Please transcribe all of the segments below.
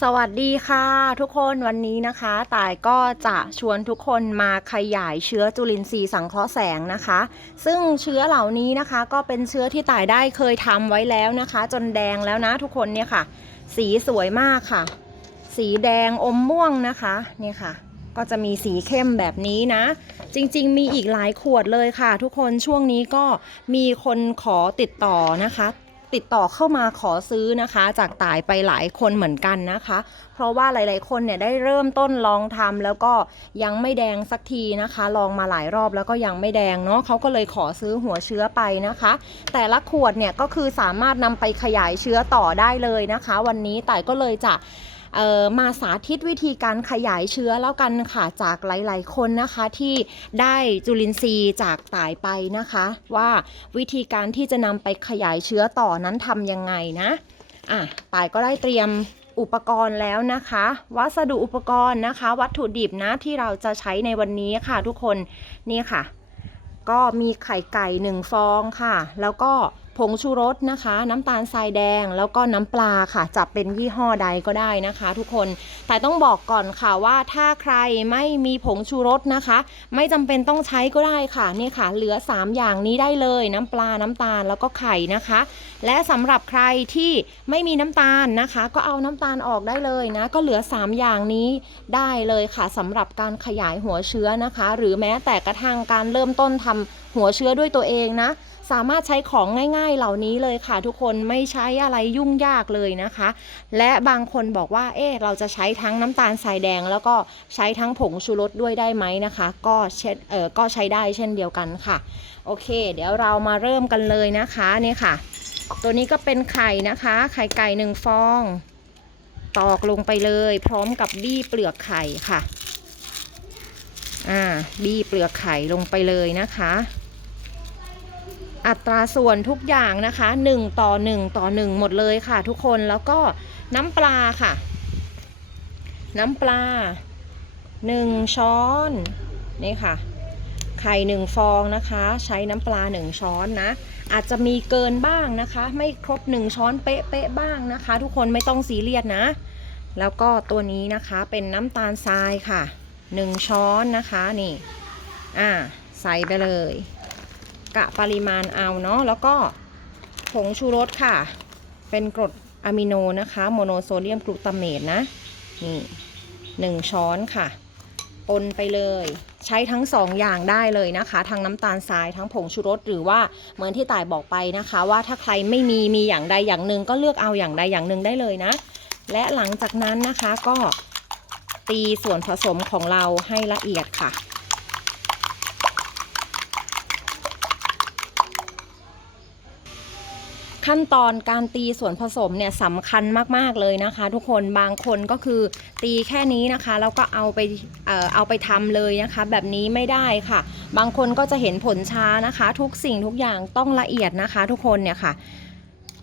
สวัสดีค่ะทุกคนวันนี้นะคะต่ายก็จะชวนทุกคนมาขยายเชื้อจุลินทรีย์สังเคราะห์แสงนะคะ ซึ่งเชื้อเหล่านี้นะคะ ก็เป็นเชื้อที่ต่ายได้เคยทำไว้แล้วนะคะ จนแดงแล้วนะทุกคนเนี่ยค่ะ สีสวยมากค่ะ สีแดงอมม่วงนะคะนี่ค่ะ ก็จะมีสีเข้มแบบนี้นะ จริงๆ มีอีกหลายขวดเลยค่ะ ทุกคนช่วงนี้ก็มีคนขอติดต่อนะคะ ติดต่อเข้ามาขอซื้อนะคะ จากต่ายไปหลายคนเหมือนกันนะคะ เพราะว่าหลายๆคนเนี่ยได้เริ่มต้นลองทำแล้วก็ยังไม่แดงสักทีนะคะ ลองมาหลายรอบแล้วก็ยังไม่แดงเนาะเขาก็เลยขอซื้อหัวเชื้อไปนะคะ แต่ละขวดเนี่ยก็คือสามารถนำไปขยายเชื้อต่อได้เลยนะคะ วันนี้ต่ายก็เลยจะ มาสาธิตวิธีการขยายเชื้อแล้วกันค่ะจากหลาย ๆ คนนะคะที่ได้จุลินทรีย์จากตายไปนะคะ ว่าวิธีการที่จะนำไปขยายเชื้อต่อนั้นทำยังไงนะอะตายก็ได้เตรียมอุปกรณ์แล้วนะคะ วัสดุอุปกรณ์นะคะ วัตถุดิบนะที่เราจะใช้ในวันนี้ค่ะทุกคนนี่ค่ะ ก็มีไข่ไก่หนึ่งฟองค่ะ แล้วก็ ผงชูรสนะคะ น้ำตาลทรายแดงแล้วก็น้ำปลาค่ะจะเป็นยี่ห้อใดก็ได้นะคะ ทุกคนแต่ต้องบอกก่อนค่ะว่าถ้าใครไม่มีผงชูรสนะคะ ไม่จำเป็นต้องใช้ก็ได้ค่ะนี่ค่ะ เหลือ 3 อย่างนี้ได้เลยน้ำปลาน้ำตาลแล้วก็ไข่นะคะ และสำหรับใครที่ไม่มีน้ำตาลนะคะ ก็เอาน้ำตาลออกได้เลยนะ ก็เหลือ 3 อย่างนี้ได้เลยค่ะสำหรับการขยายหัวเชื้อนะคะ หรือแม้แต่กระทั่งการเริ่มต้นทำหัวเชื้อด้วยตัวเองนะ สามารถใช้ของง่ายๆเหล่านี้เลยค่ะ ทุกคนไม่ใช้อะไรยุ่งยากเลยนะคะ และบางคนบอกว่า เอ๊ะเราจะใช้ทั้งน้ำตาลทรายแดง แล้วก็ใช้ทั้งผงชูรสด้วยได้ไหมนะคะ ก็เช่นเออก็ใช้ได้เช่นเดียวกันค่ะ โอเค เดี๋ยวเรามาเริ่มกันเลยนะคะนี่ค่ะ ตัวนี้ก็เป็นไข่นะคะ ไข่ไก่หนึ่งฟอง ตอกลงไปเลย พร้อมกับบี้เปลือกไข่ค่ะอ่าบี้เปลือกไข่ลงไปเลยนะคะ อัตราส่วนทุกอย่างนะคะ 1 ต่อ 1 ต่อ 1 หมดเลยค่ะ ทุกคนแล้วก็น้ำปลาค่ะ น้ำปลา 1 ช้อนนี่ค่ะ ไข่หนึ่งฟองนะคะ ใช้น้ำปลา 1 ช้อนนะ อาจจะมีเกินบ้างนะคะ ไม่ครบ 1 ช้อนเป๊ะๆบ้างนะคะ ทุกคนไม่ต้องซีเรียสนะ แล้วก็ตัวนี้นะคะเป็นน้ำตาลทรายค่ะ 1 ช้อนนะคะนี่อ่าใส่ไปเลย กะปริมาณเอาเนาะแล้วก็ผงชูรสค่ะ เป็นกรดอะมิโนนะคะโมโนโซเดียมกลูตาเมตนะนี่หนึ่งช้อนค่ะปนไปเลย ใช้ทั้งสองอย่างได้เลยนะคะ ทั้งน้ำตาลทรายทั้งผงชูรสหรือว่าเหมือนที่ต่ายบอกไปนะคะ ว่าถ้าใครไม่มีมีอย่างใดอย่างหนึ่งก็เลือกเอาอย่างใดอย่างหนึ่งได้เลยนะ และหลังจากนั้นนะคะก็ตีส่วนผสมของเราให้ละเอียดค่ะ ขั้นตอนการตีส่วนผสมเนี่ยสำคัญมาก ๆ เลยนะคะ ทุกคนบางคนก็คือตีแค่นี้นะคะแล้วก็เอาไปเอ่อเอาไปทำเลยนะคะ แบบนี้ไม่ได้ค่ะ บางคนก็จะเห็นผลช้านะคะ ทุกสิ่งทุกอย่างต้องละเอียดนะคะ ทุกคนเนี่ยค่ะ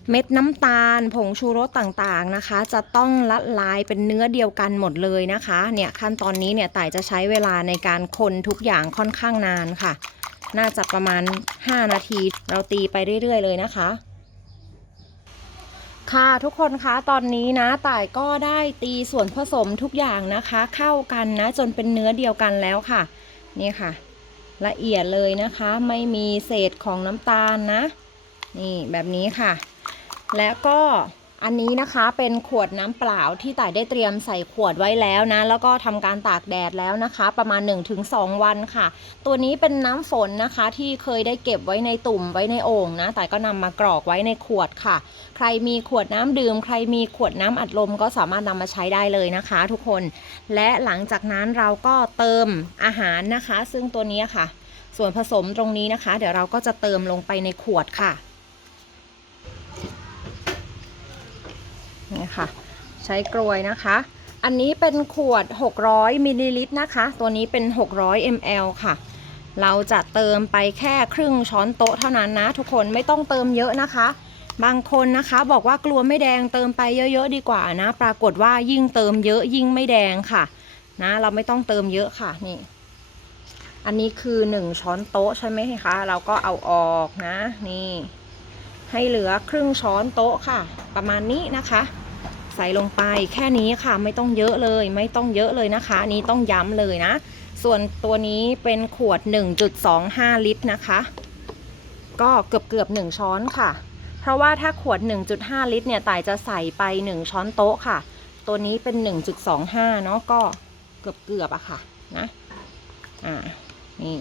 เม็ดน้ำตาลผงชูรสต่างๆนะคะ จะต้องละลายเป็นเนื้อเดียวกันหมดเลยนะคะเนี่ยขั้นตอนนี้เนี่ยต่ายจะใช้เวลาในการคนทุกอย่างค่อนข้างนานค่ะ น่าจะประมาณ 5 นาทีเราตีไปเรื่อย ๆ เลยนะคะ ค่ะทุกคนคะตอนนี้นะต่ายก็ได้ตีส่วนผสมทุกอย่างนะคะ เข้ากันนะจนเป็นเนื้อเดียวกันแล้วค่ะ นี่ค่ะ ละเอียดเลยนะคะ ไม่มีเศษของน้ำตาลนะ นี่แบบนี้ค่ะ แล้วก็ อันนี้นะคะเป็นขวดน้ำเปล่าที่ต่ายได้เตรียมใส่ขวดไว้แล้วนะ แล้วก็ทำการตากแดดแล้วนะคะ ประมาณ 1-2 วันค่ะ ตัวนี้เป็นน้ำฝนนะคะที่เคยได้เก็บไว้ในตุ่มไว้ในโอ่งนะต่ก็นำมากรอกไว้ในขวดค่ะ ใครมีขวดน้ำดื่ม ใครมีขวดน้ำอัดลมก็สามารถนำมาใช้ได้เลยนะคะ ทุกคน และหลังจากนั้นเราก็เติมอาหารนะคะ ซึ่งตัวนี้ค่ะ ส่วนผสมตรงนี้นะคะ เดี๋ยวเราก็จะเติมลงไปในขวดค่ะ นี่ค่ะ ใช้กรวยนะคะ อันนี้เป็นขวด 600มิลลิลิตรนะคะ ตัวนี้เป็น 600 ml ค่ะ เราจะเติมไปแค่ครึ่งช้อนโต๊ะเท่านั้นนะ ทุกคนไม่ต้องเติมเยอะนะคะ บางคนนะคะบอกว่ากลัวไม่แดงเติมไปเยอะๆดีกว่านะ ปรากฏว่ายิ่งเติมเยอะยิ่งไม่แดงค่ะ นะ เราไม่ต้องเติมเยอะค่ะนี่อันนี้คือ 1 ช้อนโต๊ะใช่ไหมคะ เราก็เอาออกนะ นี่ ให้เหลือครึ่งช้อนโต๊ะค่ะ ประมาณนี้นะคะ ใส่ลงไปแค่นี้ค่ะ ไม่ต้องเยอะเลย ไม่ต้องเยอะเลยนะคะอันนี้ต้องย้ำเลยนะ ส่วนตัวนี้เป็นขวด 1.25 ลิตรนะคะ ก็เกือบเกือบ1ช้อนค่ะ เพราะว่าถ้าขวด 1.5 ลิตรเนี่ยต่ายจะใส่ไป 1 ช้อนโต๊ะค่ะ ตัวนี้เป็น 1.25 เนาะก็เกือบเกือบอะค่ะนะอ่านี่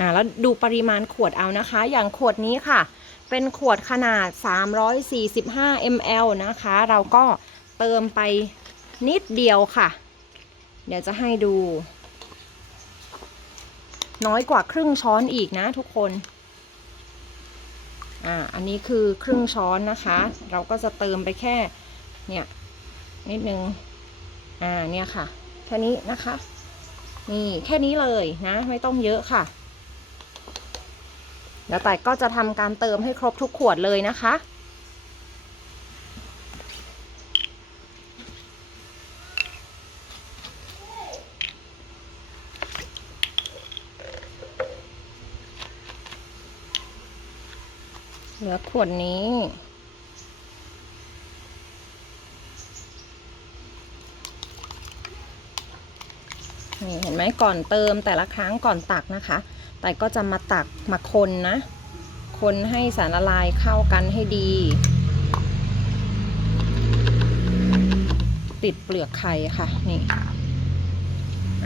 อ่าแล้วดูปริมาณขวดเอานะคะ อย่างขวดนี้ค่ะ เป็นขวดขนาด 345 ml นะคะ เราก็เติมไปนิดเดียวค่ะ เดี๋ยวจะให้ดู น้อยกว่าครึ่งช้อนอีกนะทุกคนอ่าอันนี้คือครึ่งช้อนนะคะ เราก็จะเติมไปแค่เนี่ยนิดนึงอ่าเนี่ยค่ะแค่นี้นะคะ นี่แค่นี้เลยนะ ไม่ต้องเยอะค่ะ แล้วแต่ก็จะทำการเติมให้ครบทุกขวดเลยนะคะ เหลือขวดนี้นี่เห็นไหมก่อนเติมแต่ละครั้งก่อนตักนะคะ แต่ก็จะมาตักมาคนนะ คนให้สารละลายเข้ากันให้ดี ติดเปลือกไข่ค่ะ นี่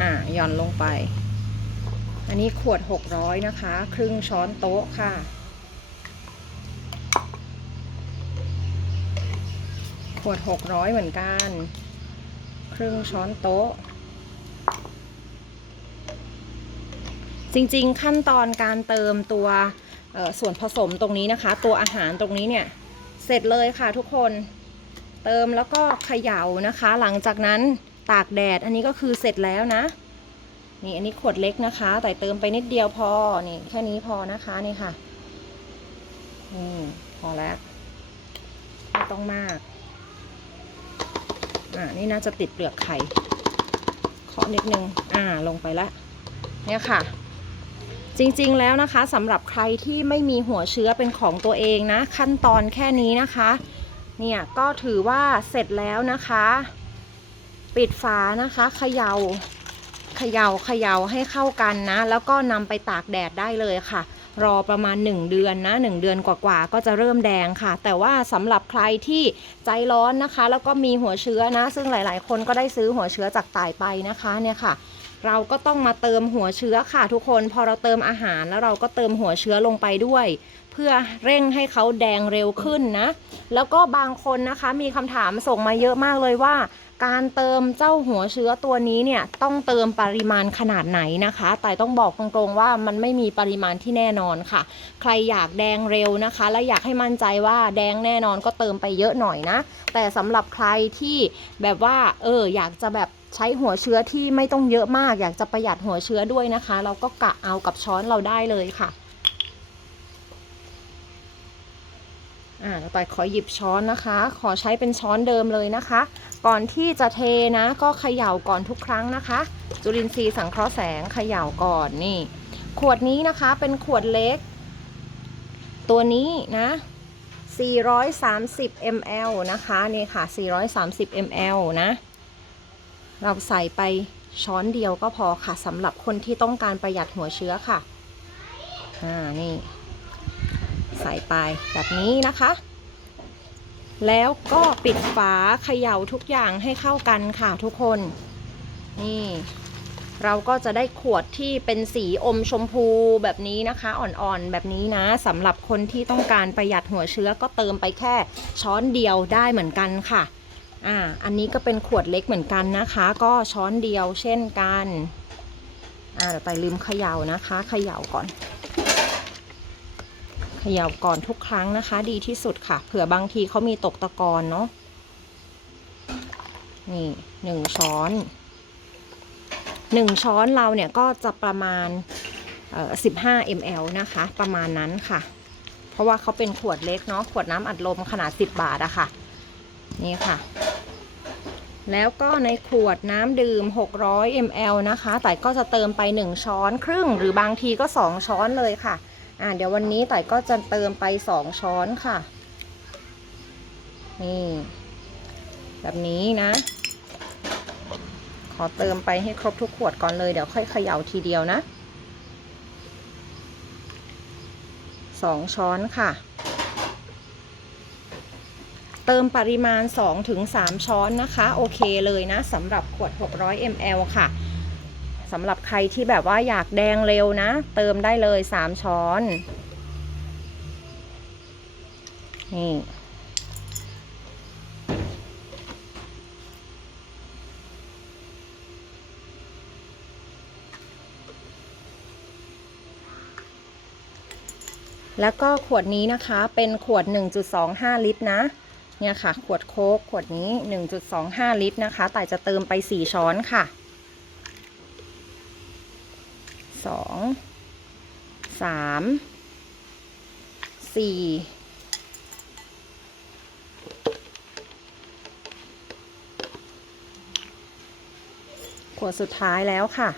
อ่าหย่อนลงไป อันนี้ขวด 600 นะคะ ครึ่งช้อนโต๊ะค่ะขวด 600 เหมือนกัน ครึ่งช้อนโต๊ะ จริงๆ ขั้นตอนการเติมตัวส่วนผสมตรงนี้นะคะ ตัวอาหารตรงนี้เนี่ยเสร็จเลยค่ะทุกคนเติมแล้วก็เขย่านะคะ หลังจากนั้นตากแดดอันนี้ก็คือเสร็จแล้วนะ นี่อันนี้ขวดเล็กนะคะ แต่เติมไปนิดเดียวพอนี่แค่นี้พอนะคะนี่ค่ะนี่พอแล้วไม่ต้องมากอ่านี่น่าจะติดเปลือกไข่เคาะนิดนึงอ่าลงไปแล้วเนี่ยค่ะ จริงๆแล้วนะคะสำหรับใครที่ไม่มีหัวเชื้อเป็นของตัวเองนะ ขั้นตอนแค่นี้นะคะ เนี่ยก็ถือว่าเสร็จแล้วนะคะ ปิดฝานะคะเขยา่าเขยา่าเขย่าให้เข้ากันนะ แล้วก็นำไปตากแดดได้เลยค่ะ รอประมาณ 1 เดือนนะ 1 เดือนกว่าๆก็จะเริ่มแดงค่ะ แต่ว่าสำหรับใครที่ใจร้อนนะคะ แล้วก็มีหัวเชื้อนะ ซึ่งหลายๆ คนก็ได้ซื้อหัวเชื้อจากต่ายไปนะคะเนี่ยค่ะ เราก็ต้องมาเติมหัวเชื้อค่ะทุกคน พอเราเติมอาหารแล้วเราก็เติมหัวเชื้อลงไปด้วย เพื่อเร่งให้เขาแดงเร็วขึ้นนะ แล้วก็บางคนนะคะมีคำถามส่งมาเยอะมากเลยว่า การเติมเจ้าหัวเชื้อตัวนี้เนี่ยต้องเติมปริมาณขนาดไหนนะคะ แต่ต้องบอกตรงๆว่ามันไม่มีปริมาณที่แน่นอนค่ะ ใครอยากแดงเร็วนะคะ และอยากให้มั่นใจว่าแดงแน่นอนก็เติมไปเยอะหน่อยนะ แต่สำหรับใครที่แบบว่าเอออยากจะแบบ ใช้หัวเชื้อที่ไม่ต้องเยอะมาก อยากจะประหยัดหัวเชื้อด้วยนะคะ เราก็กะเอากับช้อนเราได้เลยค่ะอ่าต่อยขอหยิบช้อนนะคะ ขอใช้เป็นช้อนเดิมเลยนะคะ ก่อนที่จะเทนะ ก็เขย่าก่อนทุกครั้งนะคะ จุลินทรีย์สังเคราะห์แสงเขย่าก่อนนี่ ขวดนี้นะคะเป็นขวดเล็ก ตัวนี้นะ 430 ml นะคะนี่ค่ะ 430 ml นะ เราใส่ไปช้อนเดียวก็พอค่ะสำหรับคนที่ต้องการประหยัดหัวเชื้อค่ะ อ่า นี่ ใส่ไปแบบนี้นะคะ แล้วก็ปิดฝาเขย่าทุกอย่างให้เข้ากันค่ะทุกคน นี่ เราก็จะได้ขวดที่เป็นสีอมชมพูแบบนี้นะคะ อ่อนๆแบบนี้นะสำหรับคนที่ต้องการประหยัดหัวเชื้อก็เติมไปแค่ช้อนเดียวได้เหมือนกันค่ะ อ่าอันนี้ก็เป็นขวดเล็กเหมือนกันนะคะ ก็ช้อนเดียวเช่นกันอ่าเดี๋ยวไปลืมเขย่านะคะเขย่าก่อนเขย่าก่อนทุกครั้งนะคะ ดีที่สุดค่ะ เผื่อบางทีเขามีตกตะกอนเนาะนี่หนึ่งช้อนหนึ่งช้อนเราเนี่ยก็จะประมาณเอ่อ15 ml นะคะ ประมาณนั้นค่ะ เพราะว่าเขาเป็นขวดเล็กเนาะขวดน้ำอัดลมขนาด 10 บาทอะค่ะ นี่ค่ะ แล้วก็ในขวดน้ำดื่ม 600 ml นะคะ แต่ก็จะเติมไป 1 ช้อนครึ่ง หรือบางทีก็ 2 ช้อนเลยค่ะ อ่าเดี๋ยววันนี้ต่ก็จะเติมไป 2 ช้อนค่ะ นี่ แบบนี้นะ ขอเติมไปให้ครบทุกขวดก่อนเลย เดี๋ยวค่อยเขย่าทีเดียวนะ 2 ช้อนค่ะ เติมปริมาณ 2-3 ช้อนนะคะ โอเคเลยนะสำหรับขวด 600 ml ค่ะสำหรับใครที่แบบว่าอยากแดงเร็วนะ เติมได้เลย 3 ช้อน นี่แล้วก็ขวดนี้นะคะเป็นขวด 1.25 ลิตรนะ เนี่ยค่ะ ขวดโค้กขวดนี้ 1.25 ลิตรนะคะ แต่จะเติมไป 4 ช้อนค่ะ 2 3 4ขวดสุดท้ายแล้วค่ะ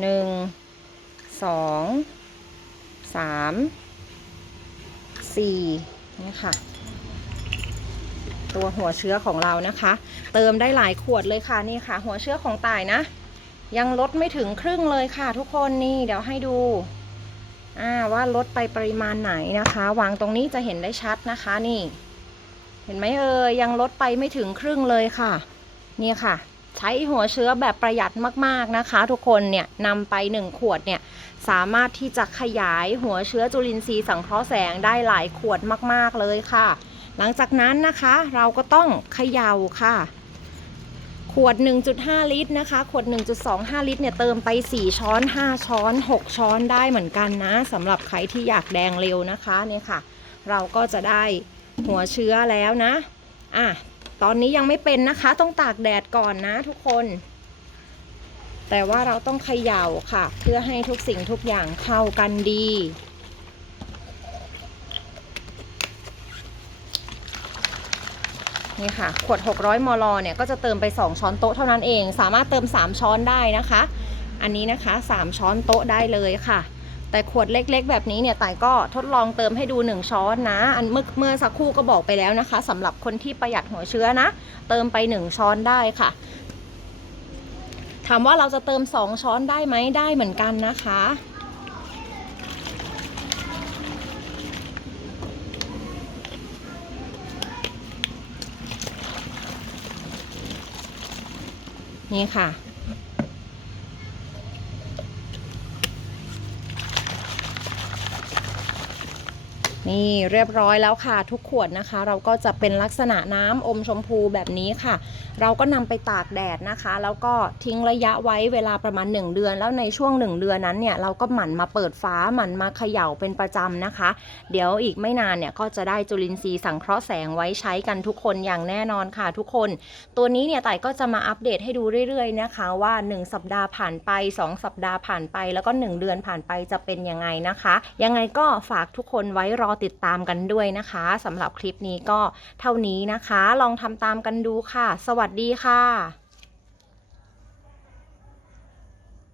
หนึ่ง สอง สาม สี่ นี่ค่ะ ตัวหัวเชื้อของเรานะคะ เติมได้หลายขวดเลยค่ะนี่ค่ะ หัวเชื้อของต่ายนะ ยังลดไม่ถึงครึ่งเลยค่ะ ทุกคนนี่เดี๋ยวให้ดูว่าลดไปปริมาณไหนนะคะ วางตรงนี้จะเห็นได้ชัดนะคะนี่ เห็นไหมเอ่ยยังลดไปไม่ถึงครึ่งเลยค่ะ นี่ค่ะ ช้หัวเชื้อแบบประหยัดมากๆนะคะ ทุกคนเนี่ยนำไป 1 ขวดเนี่ยสามารถที่จะขยายหัวเชื้อจุลินทรีย์สังเคราะห์แสงได้หลายขวดมากๆเลยค่ะ หลังจากนั้นนะคะเราก็ต้องเขย่าค่ะขวด 1.5 ลิตรนะคะ ขวด 1.25 ลิตร เนี่ย เติมไป 4 ช้อน 5 ช้อน 6 ช้อนได้เหมือนกันนะสำหรับใครที่อยากแดงเร็วนะคะ เนี่ยค่ะ เราก็จะได้หัวเชื้อแล้วนะ อะ ตอนนี้ยังไม่เป็นนะคะ ต้องตากแดดก่อนนะทุกคน แต่ว่าเราต้องเขย่าค่ะ เพื่อให้ทุกสิ่งทุกอย่างเข้ากันดีนี่ค่ะ ขวด 600 มล เนี่ยก็จะเติมไป 2 ช้อนโต๊ะเท่านั้นเอง สามารถเติม 3 ช้อนได้นะคะ อันนี้นะคะ 3 ช้อนโต๊ะได้เลยค่ะ แต่ขวดเล็กๆ แบบนี้เนี่ยต่ก็ทดลองเติมให้ดู 1 ช้อนนะ อันเมื่อเมื่อสักครู่ก็บอกไปแล้วนะคะสำหรับคนที่ประหยัดหัวเชื้อนะ เติมไป 1 ช้อนได้ค่ะ ถามว่าเราจะเติม 2 ช้อนได้ไหมได้เหมือนกันนะคะนี่ค่ะ นี่เรียบร้อยแล้วค่ะทุกขวดนะคะ เราก็จะเป็นลักษณะน้ำอมชมพูแบบนี้ค่ะ เราก็นำไปตากแดดนะคะ แล้วก็ทิ้งระยะไว้เวลาประมาณ 1 เดือน แล้วในช่วง 1 เดือนนั้นเนี่ยเราก็หมั่นมาเปิดฟ้าหมั่นมาเขย่าเป็นประจำนะคะ เดี๋ยวอีกไม่นานเนี่ยก็จะได้จุลินทรีย์สังเคราะห์แสงไว้ใช้กันทุกคนอย่างแน่นอนค่ะทุกคน ตัวนี้เนี่ยไต่ก็จะมาอัปเดตให้ดูเรื่อยๆนะคะ ว่า 1 สัปดาห์ผ่านไป 2 สัปดาห์ผ่านไป แล้วก็ 1 เดือนผ่านไปจะเป็นยังไงนะคะ ยังไงก็ฝากทุกคนไว้รอติดตามกันด้วยนะคะสำหรับคลิปนี้ก็เท่านี้นะคะ ลองทำตามกันดูค่ะ สวัสดีค่ะ